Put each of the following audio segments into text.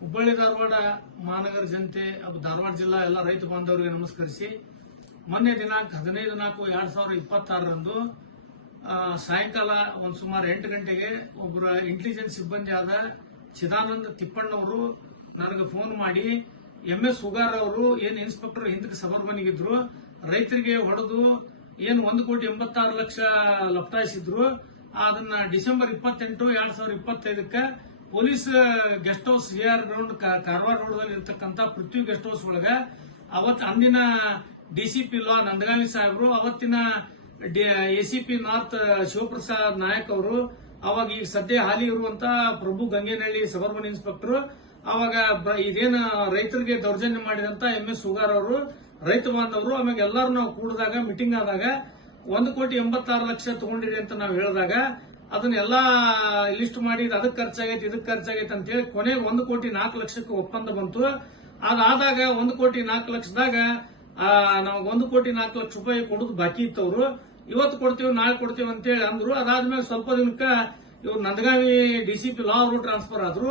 ಹುಬ್ಬಳ್ಳಿ ಧಾರವಾಡ ಮಹಾನಗರ ಜನತೆ ಹಾಗೂ ಧಾರವಾಡ ಜಿಲ್ಲಾ ಎಲ್ಲ ರೈತ ಬಾಂಧವರಿಗೆ ನಮಸ್ಕರಿಸಿ ಮೊನ್ನೆ ದಿನಾಂಕ 15/4/2026ರಂದು ಸಾಯಂಕಾಲ ಒಂದು ಸುಮಾರು 8 ಗಂಟೆಗೆ ಒಬ್ಬರ ಇಂಟೆಲಿಜೆನ್ಸ್ ಸಿಬ್ಬಂದಿ ಆದ ಚಿದಾನಂದ ತಿಪ್ಪಣ್ಣವರು ನನಗೆ ಫೋನ್ ಮಾಡಿ MS ಸುಗಾರ್ ಅವರು ಏನ್ ಇನ್ಸ್ಪೆಕ್ಟರ್ ಹಿಂದಕ್ಕೆ ಸಬರ್ಬನಿಗಿದ್ರು ರೈತರಿಗೆ ಹೊಡೆದು ಏನು 1,86,00,000 ಲಪಟಾಯಿಸಿದ್ರು. ಅದನ್ನ ಡಿಸೆಂಬರ್ 28, 2025ಕ್ಕೆ police guest house CR ground Karwar ರೋಡ್ದಲ್ಲಿ ಇರತಕ್ಕಂತ ಪೃಥ್ವಿ ಗೆಸ್ಟ್ ಹೌಸ್ ಒಳಗ ಅಂದಿನ DCP ಲಾ ನಂದಗಾವಿ ಸಾಹೇಬರು, ಅವತ್ತಿನ ACP ನಾರ್ತ್ ಶಿವಪ್ರಸಾದ್ ನಾಯಕ್ ಅವರು, ಅವಾಗ ಈಗ ಸದ್ಯ ಹಾಲಿ ಇರುವಂತ ಪ್ರಭು ಗಂಗೇನಹಳ್ಳಿ ಸಬರ್ಬನ್ ಇನ್ಸ್ಪೆಕ್ಟರ್, ಅವಾಗ ಇದೇನು ರೈತರಿಗೆ ದೌರ್ಜನ್ಯ ಮಾಡಿದಂತ MS ಸುಗಾರ್ ಅವರು, ರೈತ ಬಾಂಧವರು, ಆಮೇಲೆ ಎಲ್ಲರೂ ನಾವು ಕೂಡಿದಾಗ ಮೀಟಿಂಗ್ ಆದಾಗ 1,86,00,000 ತಗೊಂಡಿರಿ ಅಂತ ನಾವು ಹೇಳಿದಾಗ ಅದನ್ನೆಲ್ಲಾ ಲಿಸ್ಟ್ ಮಾಡಿ ಅದಕ್ಕೆ ಖರ್ಚಾಗೈತಿ ಇದಕ್ಕೆ ಖರ್ಚಾಗೈತಿ ಅಂತ ಹೇಳಿ ಕೊನೆಗೆ 1,04,00,000 ಒಪ್ಪಂದ ಬಂತು. ಅದಾದಾಗ 1,04,00,000ದಾಗ ನಮಗೆ 1,04,00,000 ರೂಪಾಯಿ ಕೊಡೋದು ಬಾಕಿ ಇತ್ತವ್ರು. ಇವತ್ತು ಕೊಡ್ತೀವಿ ನಾಳೆ ಕೊಡ್ತೀವಿ ಅಂತ ಹೇಳಿ ಅಂದ್ರು. ಅದಾದ್ಮೇಲೆ ಸ್ವಲ್ಪ ದಿನಕ್ಕೆ ಇವ್ರು ನಂದಗಾವಿ DCP ಲಾ ಅವರು ಟ್ರಾನ್ಸ್ಫರ್ ಆದ್ರು,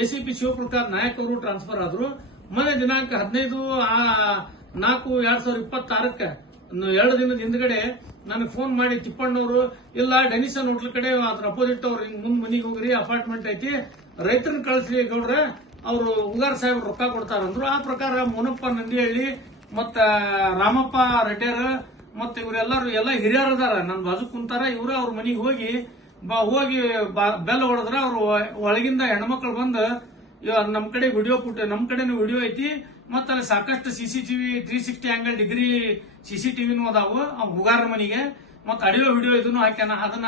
ACP ಶಿವಪ್ರಸಾದ್ ನಾಯಕ್ ಅವರು ಟ್ರಾನ್ಸ್ಫರ್ ಆದ್ರು. ಮೊನ್ನೆ ದಿನಾಂಕ 15/4/2026ಕ್ಕೆ 2 ದಿನದ ಹಿಂದ್ಗಡೆ ನನಗೆ ಫೋನ್ ಮಾಡಿ ತಿಪ್ಪಣ್ಣವರು, ಇಲ್ಲ ಡೆನಿಸನ್ ಹೋಟ್ಲ್ ಕಡೆ ಅದ್ರ ಅಪೋಸಿಟ್ ಅವ್ರು ಹಿಂಗ್ ಮುಂದ್ ಮನಿಗೆ ಹೋಗ್ರಿ, ಅಪಾರ್ಟ್ಮೆಂಟ್ ಐತಿ, ರೈತರನ್ನ ಕಳಿಸ್ಲಿ ಗೌಡ್ರೆ, ಅವರು ಉಗಾರ್ ಸಾಹೇಬ್ ರೊಕ್ಕ ಕೊಡ್ತಾರಂದ್ರು. ಆ ಪ್ರಕಾರ ಮೋನಪ್ಪ ನಂದಿಹಳ್ಳಿ ಮತ್ತ ರಾಮಪ್ಪ ರೆಡ್ಡೇರ್ ಮತ್ತೆ ಇವರೆಲ್ಲರೂ ಎಲ್ಲ ಹಿರಿಯರದಾರ ನನ್ನ ಬಾಜು ಕುಂತಾರ. ಇವ್ರು ಅವ್ರ ಮನಿಗೆ ಹೋಗಿ ಬೆಲ್ ಹೊಡೆದ್ರ ಅವ್ರು ಒಳಗಿಂದ ಹೆಣ್ಮಕ್ಳು ಬಂದು ನಮ್ ಕಡೆ ನಮ್ ಕಡೆನೂ ವಿಡಿಯೋ ಐತಿ, ಮತ್ತ ಅಲ್ಲಿ ಸಾಕಷ್ಟು CCTV 360 ಆಂಗಲ್ ಡಿಗ್ರಿ CCTVನೂ ಅದಾವು ಹುಗಾರ ಮನಿಗೆ, ಮತ್ತ ಆಡಿಯೋ ವಿಡಿಯೋ ಇದನ್ನು ಹಾಕ್ಯಾನ. ಅದನ್ನ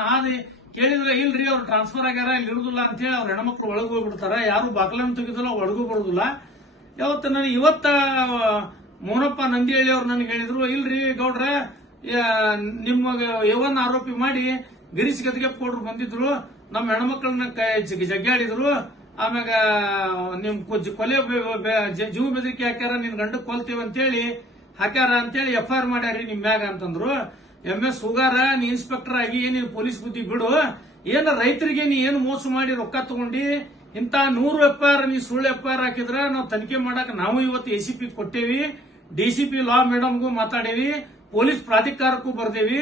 ಕೇಳಿದ್ರೆ ಇಲ್ರಿ ಅವ್ರು ಟ್ರಾನ್ಸ್ಫರ್ ಆಗ್ಯಾರ, ಇಲ್ಲಿ ಇರುದಿಲ್ಲ ಅಂತ ಹೇಳಿ ಅವ್ರ ಹೆಣ್ಮಕ್ಳು ಒಳಗೆ ಹೋಗ್ಬಿಡ್ತಾರ, ಯಾರು ಬಾಗ್ಲನ್ನು ತೆಗಿದಿಲ್ಲ, ಒಳಗೂ ಬರುದಿಲ್ಲ. ಇವತ್ತ ಮೋನಪ್ಪ ನಂದಿಹಳ್ಳಿ ಅವ್ರು ನನಗೆ ಹೇಳಿದ್ರು, ಇಲ್ರಿ ಗೌಡ್ರ ನಿಮಗೆ ಯವನ್ ಆರೋಪಿ ಮಾಡಿ ಗಿರೀಶ್ ಗದ್ಗೆ ಕೊಡ್ರು ಬಂದಿದ್ರು, ನಮ್ಮ ಹೆಣ್ಮಕ್ಳನ್ನ ಜಗ್ಗಾಡಿದ್ರು, ಆಮ್ಯಾಗ ನಿಮ್ ಕೊಲೆ ಜೀವ ಬೆದರಿಕೆ ಹಾಕ್ಯಾರ, ನಿನ್ ಗಂಡ ಕೊಲ್ತೇವೆ ಅಂತೇಳಿ ಹಾಕ್ಯಾರ ಅಂತೇಳಿ FIR ಮಾಡ್ಯಾರಿ ನಿಮ್ ಮ್ಯಾಗ ಅಂತಂದ್ರು. MS ಸುಗಾರ, ನೀ ಇನ್ಸ್ಪೆಕ್ಟರ್ ಆಗಿ ಏನ್ ಪೊಲೀಸ್ ಬುದ್ಧಿ ಬಿಡು, ಏನ ರೈತರಿಗೆ ನೀ ಏನು ಮೋಸ ಮಾಡಿ ರೊಕ್ಕ ತಗೊಂಡಿ ಇಂತ 100 FIR ನೀ ಸುಳ್ಳು FIR ಹಾಕಿದ್ರ ನಾವು ತನಿಖೆ ಮಾಡಕ್ ನಾವು ಇವತ್ತು ACP ಕೊಟ್ಟೇವಿ, DCP ಲಾ ಮೇಡಮ್ಗೂ ಮಾತಾಡೇವಿ, ಪೊಲೀಸ್ ಪ್ರಾಧಿಕಾರಕ್ಕೂ ಬರ್ದೇವಿ,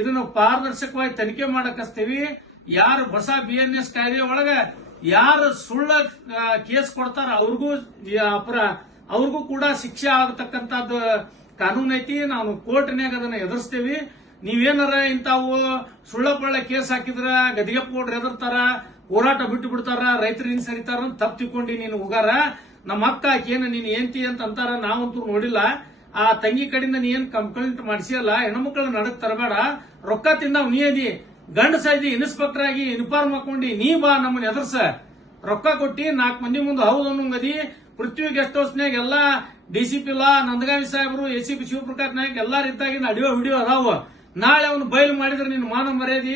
ಇದನ್ನು ಪಾರದರ್ಶಕವಾಗಿ ತನಿಖೆ ಮಾಡಕ್ ಹಚ್ತೇವಿ. ಯಾರು ಹೊಸ BNS ಕಾಯ್ದೆ ಒಳಗ ಯಾರು ಸುಳ್ಳ ಕೇಸ್ ಕೊಡ್ತಾರ ಅವ್ರಿಗೂ ಕೂಡ ಶಿಕ್ಷೆ ಆಗತಕ್ಕಂತದ್ದು ಕಾನೂನು ಐತಿ. ನಾವು ಕೋರ್ಟ್ನ್ಯಾಗ ಅದನ್ನ ಎದುರಿಸ್ತೇವಿ. ನೀವೇನಾರ ಇಂತಾವು ಸುಳ್ಳ ಕೇಸ್ ಹಾಕಿದ್ರ ಗದಿಗೆಪ್ಪ ಗೌಡ್ರು ಎದರ್ತಾರ, ಹೋರಾಟ ಬಿಟ್ಟು ಬಿಡ್ತಾರ, ರೈತರು ಹಿಂಗ್ ಸರಿತಾರ ಅಂತ ತಪ್ಪು ತಿಳ್ಕೊಂಡಿ ನೀನು ಹೋಗಾರ. ನಮ್ಮ ಅಕ್ಕ ಆಕೇನ ನೀನ್ ಏಂತಿ ಅಂತ ಅಂತಾರ, ನಾವಂತೂ ನೋಡಿಲ್ಲ. ಆ ತಂಗಿ ಕಡೆಯಿಂದ ನೀ ಏನ್ ಕಂಪ್ಲೇಂಟ್ ಮಾಡಿಸಿಯಲ್ಲ, ಹೆಣ್ಮಕ್ಳನ್ನ ನಡಕ್ ತರಬೇಡ, ರೊಕ್ಕ ತಿಂದಾವ್ ನೀ ಅದಿ, ಗಂಡಸ ಇದಿ, ಇನ್ಸ್ಪೆಕ್ಟರ್ ಆಗಿ ಯೂನಿಫಾರ್ಮ್ ಹಾಕೊಂಡಿ ನೀ ಬಾ ನಮ್ಮನ್ನ ಎದುರ್ಸ, ರೊಕ್ಕ ಕೊಟ್ಟಿ 4 ಮಂದಿ ಮುಂದೆ ಹೌದು ಅನ್ನೋಂಗದಿ. ಪೃಥ್ವಿ ಗೆಸ್ಟ್ ಹೌಸ್ನಾಗ ಎಲ್ಲಾ DCP ಲಾ ನಂದಗಾವಿ ಸಾಹೇಬರು, ACP ಶಿವಪ್ರಕಾಶ್ ನಾಯಕ್ ಎಲ್ಲಾರ ಇದ್ದಾಗಿನ ಆಡಿಯೋ ವಿಡಿಯೋ ಅದಾವ. ನಾಳೆ ಅವನು ಬಯಲು ಮಾಡಿದ್ರೆ ನಿನ್ನ ಮಾನ ಮರ್ಯಾದಿ